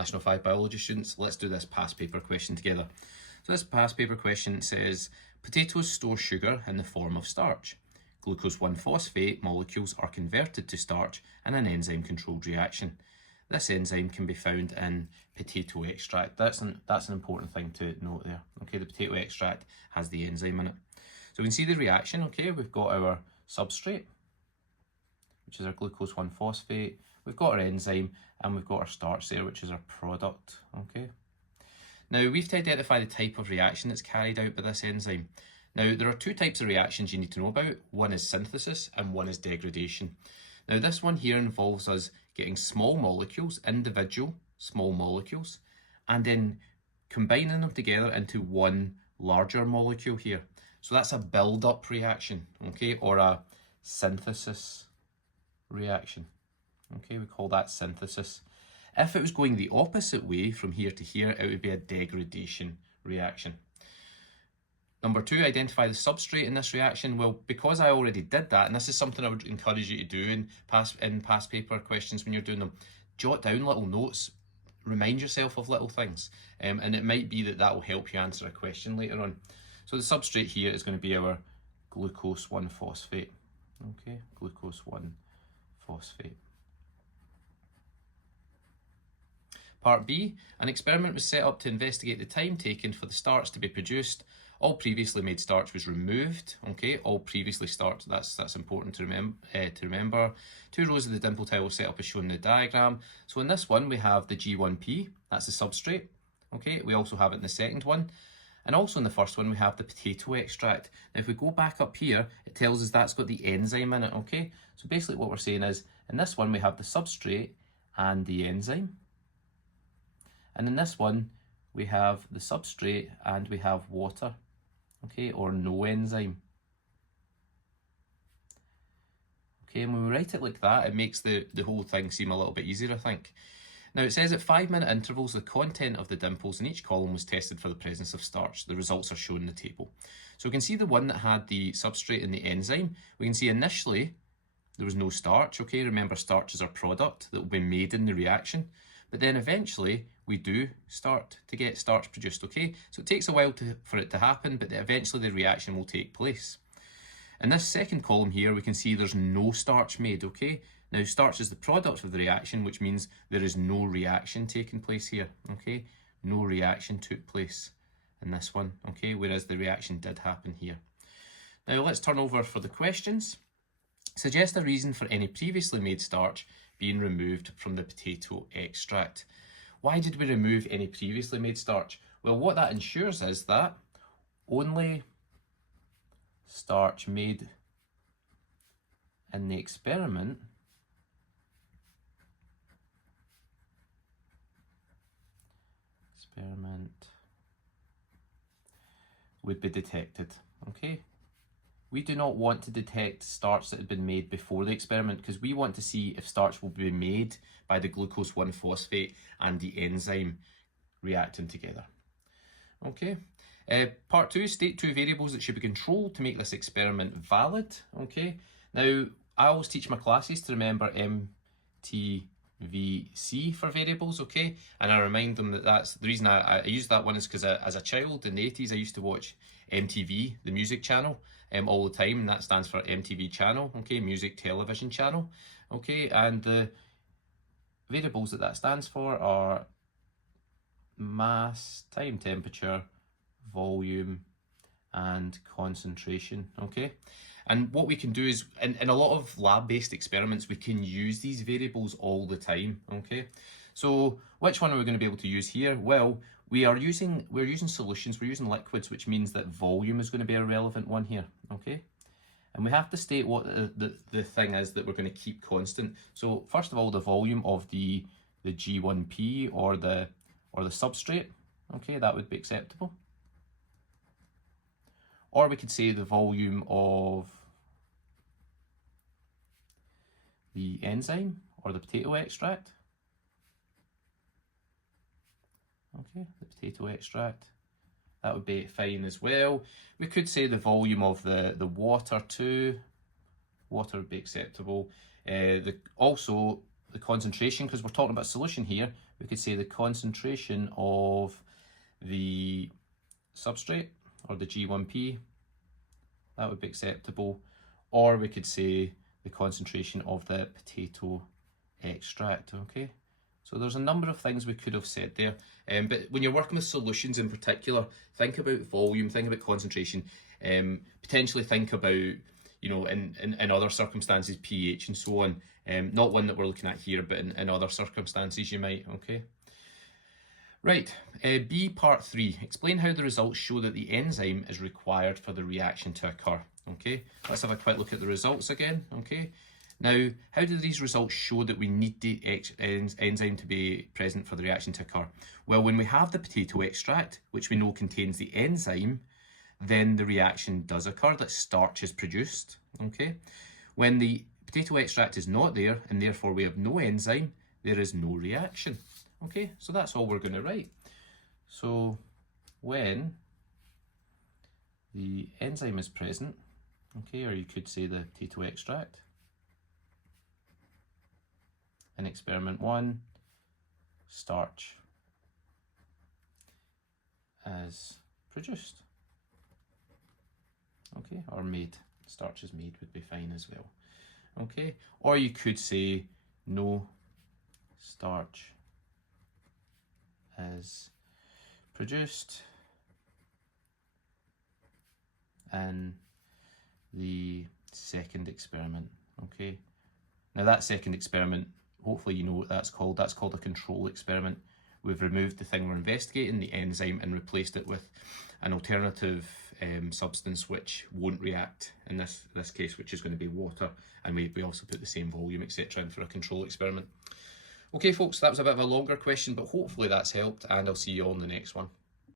National 5 Biology students, let's do this past paper question together. So this past paper question says, potatoes store sugar in the form of starch. Glucose 1-phosphate molecules are converted to starch in an enzyme-controlled reaction. This enzyme can be found in potato extract. That's an important thing to note there. Okay, the potato extract has the enzyme in it. So we can see the reaction, okay, we've got our substrate, which is our glucose 1-phosphate. We've got our enzyme and we've got our starch there, which is our product, okay. Now we have to identify the type of reaction that's carried out by this enzyme. Now there are two types of reactions you need to know about. One is synthesis and one is degradation. Now this one here involves us getting small molecules, individual small molecules, and then combining them together into one larger molecule here. So that's a build-up reaction, okay, or a synthesis reaction. Okay, we call that synthesis. If it was going the opposite way from here to here, it would be a degradation reaction. Number two, identify the substrate in this reaction. Well, because I already did that, and this is something I would encourage you to do in past paper questions when you're doing them, jot down little notes, remind yourself of little things, and it might be that will help you answer a question later on. So the substrate here is going to be our glucose 1-phosphate. Okay, glucose 1-phosphate. Part B, an experiment was set up to investigate the time taken for the starch to be produced. All previously made starch was removed. Okay, all previously starch, that's important to remember. 2 rows of the dimple tile were set up as shown in the diagram. So in this one we have the G1P, that's the substrate. Okay, we also have it in the second one. And also in the first one we have the potato extract. Now if we go back up here, it tells us that's got the enzyme in it, okay? So basically what we're saying is, in this one we have the substrate and the enzyme. And in this one, we have the substrate and we have water, okay, or no enzyme. Okay, and when we write it like that, it makes the whole thing seem a little bit easier, I think. Now it says at 5-minute intervals, the content of the dimples in each column was tested for the presence of starch. The results are shown in the table. So we can see the one that had the substrate and the enzyme. We can see initially there was no starch, okay? Remember, starch is our product that will be made in the reaction. But then eventually we do start to get starch produced, okay? So it takes a while for it to happen, but eventually the reaction will take place. In this second column here, we can see there's no starch made, okay? Now starch is the product of the reaction, which means there is no reaction taking place here, okay? No reaction took place in this one, okay? Whereas the reaction did happen here. Now let's turn over for the questions. Suggest a reason for any previously made starch being removed from the potato extract. Why did we remove any previously made starch? Well, what that ensures is that only starch made in the experiment would be detected, okay? We do not want to detect starch that had been made before the experiment because we want to see if starch will be made by the glucose 1-phosphate and the enzyme reacting together. Okay. Part 2, state 2 variables that should be controlled to make this experiment valid. Okay. Now, I always teach my classes to remember MTVC for variables, okay? And I remind them that that's the reason I use that one is because as a child in the 80s, I used to watch MTV, the music channel, all the time, and that stands for MTV channel, okay, music television channel, okay, and the variables that stands for are mass, time, temperature, volume, and concentration, okay. And what we can do is, in a lot of lab-based experiments, we can use these variables all the time, okay. So which one are we going to be able to use here? Well, we're using solutions, we're using liquids, which means that volume is going to be a relevant one here, okay? And we have to state what the thing is that we're going to keep constant. So first of all, the volume of the G1P or the substrate, okay, that would be acceptable. Or we could say the volume of the enzyme or the potato extract. Okay, the potato extract, that would be fine as well. We could say the volume of the water too. Water would be acceptable. Also the concentration, because we're talking about solution here, We could say the concentration of the substrate, or the G1P, that would be acceptable. Or we could say the concentration of the potato extract, okay? So there's a number of things we could have said there, but when you're working with solutions in particular, think about volume, think about concentration, potentially think about, you know, in other circumstances, pH and so on. Not one that we're looking at here, but in other circumstances you might, okay? Right, B part 3, explain how the results show that the enzyme is required for the reaction to occur. Okay, let's have a quick look at the results again. Okay, now how do these results show that we need the enzyme to be present for the reaction to occur? Well, when we have the potato extract, which we know contains the enzyme, then the reaction does occur, that starch is produced. Okay, when the potato extract is not there and therefore we have no enzyme, there is no reaction. Okay, so that's all we're going to write. So when the enzyme is present, okay, or you could say the potato extract, in experiment 1, starch is produced. Okay, or made. Starch is made would be fine as well. Okay, or you could say no starch is produced in the second experiment. Okay, now that second experiment, hopefully you know what that's called. That's called a control experiment. We've removed the thing we're investigating, the enzyme, and replaced it with an alternative substance which won't react in this case, which is going to be water, and we also put the same volume, etc., in for a control experiment. Okay folks, that was a bit of a longer question, but hopefully that's helped, and I'll see you all in the next one.